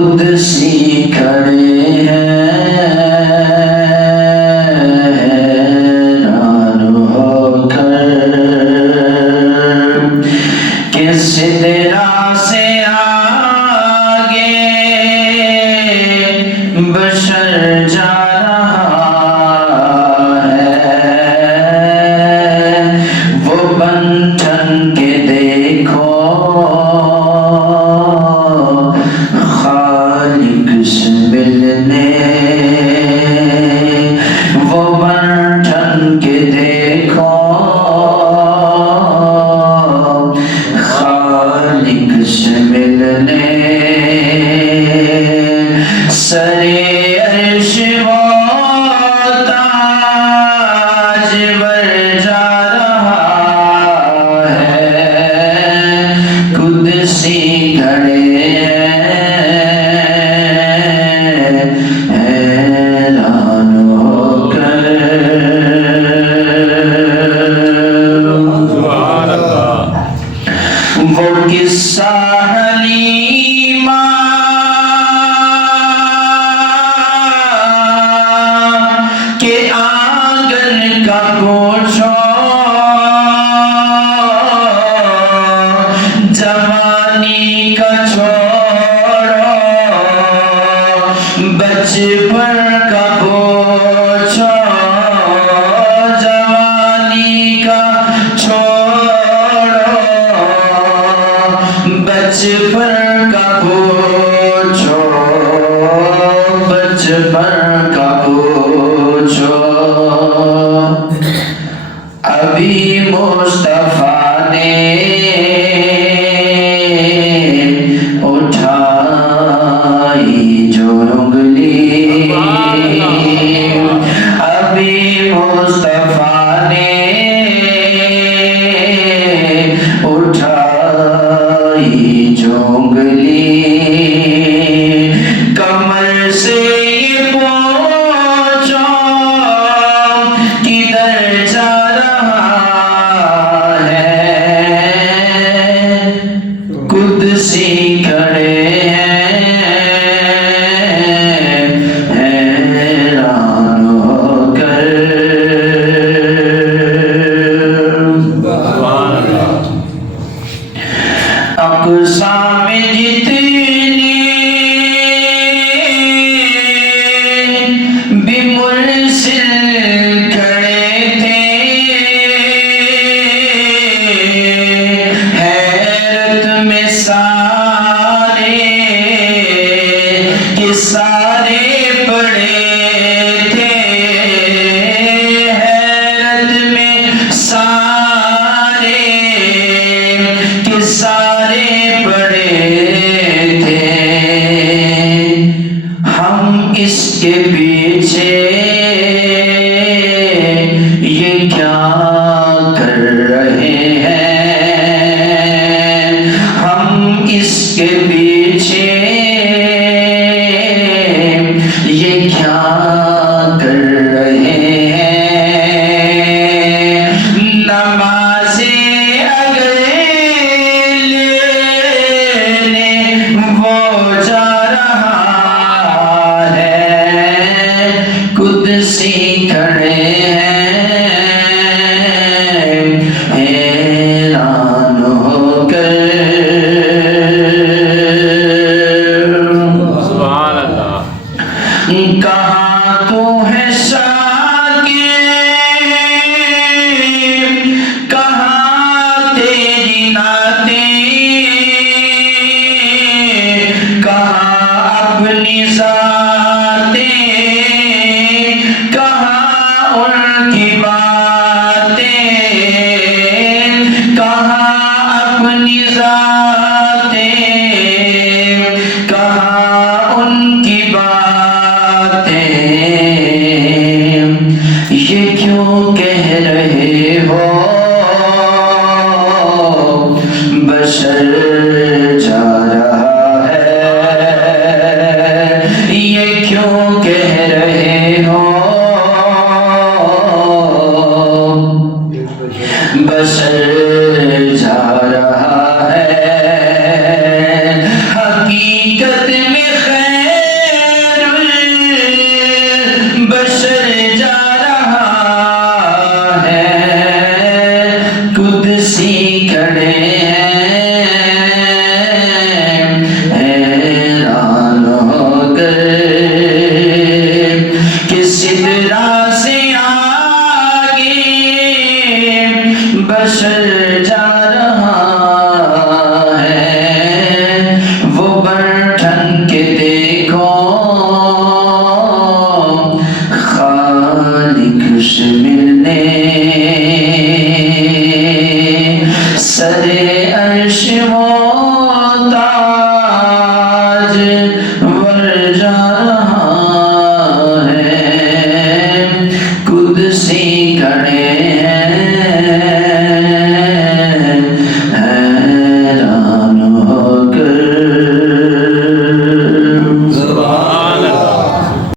قدسی کھڑے حیران ہو کر کہ سدرا سے آگے بشر جا رہا ہے، وہ بن ٹھن کے دیکھو خالق سے ملنے، وہ بن ٹھن کے دیکھو خالق سے ملنے، سرے عرش وہ تاج بر جا رہا ہے، قدسی کھڑے حیران ہو کر۔ سبحان اللہ۔ وہ قصہ حلیمہ کے آنگن کا پوچھو، جوانی کا چھوڑو، بچپن کا پوچھو، جوانی کا چھوڑو، بچپن کا پوچھو، بچپن کا پوچھو، ابھی مصطفیٰ نے اٹھائی جو انگلی، ابھی مصطفیٰ نے اٹھائی جو انگلی، کمر سے یہ پوچھو کدھر جا رہا ہے، قدسی کھڑے حیران ہو کر۔ سبحان اللہ۔ اقصا میں جتنی بھی مرسل کھڑے تھے، حیرت میں سارے کے سارے پڑے تھے، حیرت میں سارے کے سارے پڑے تھے، ہم اس کے پیچھے یہ کیا کر رہے ہیں، ہم اس کے پیچھے یہ کیا کر رہے ہیں، نمازیں اگر لینے وہ جا رہا ہے، قدسی کھڑے حیران ہو کر۔ سبحان اللہ۔ کہاں تو ہے شاکر، کہاں تیری نعتیں، کہاں اپنی ذاتیں، کہاں ان کی باتیں، کہاں اپنی ذاتیں، کہاں ان کی باتیں، یہ کیوں کہہ رہے ہو بشر جا رہا ہے، یہ کیوں کہہ رہے ہو بشر جا رہا ہے، حقیقت میں گووردھن کے دیکھو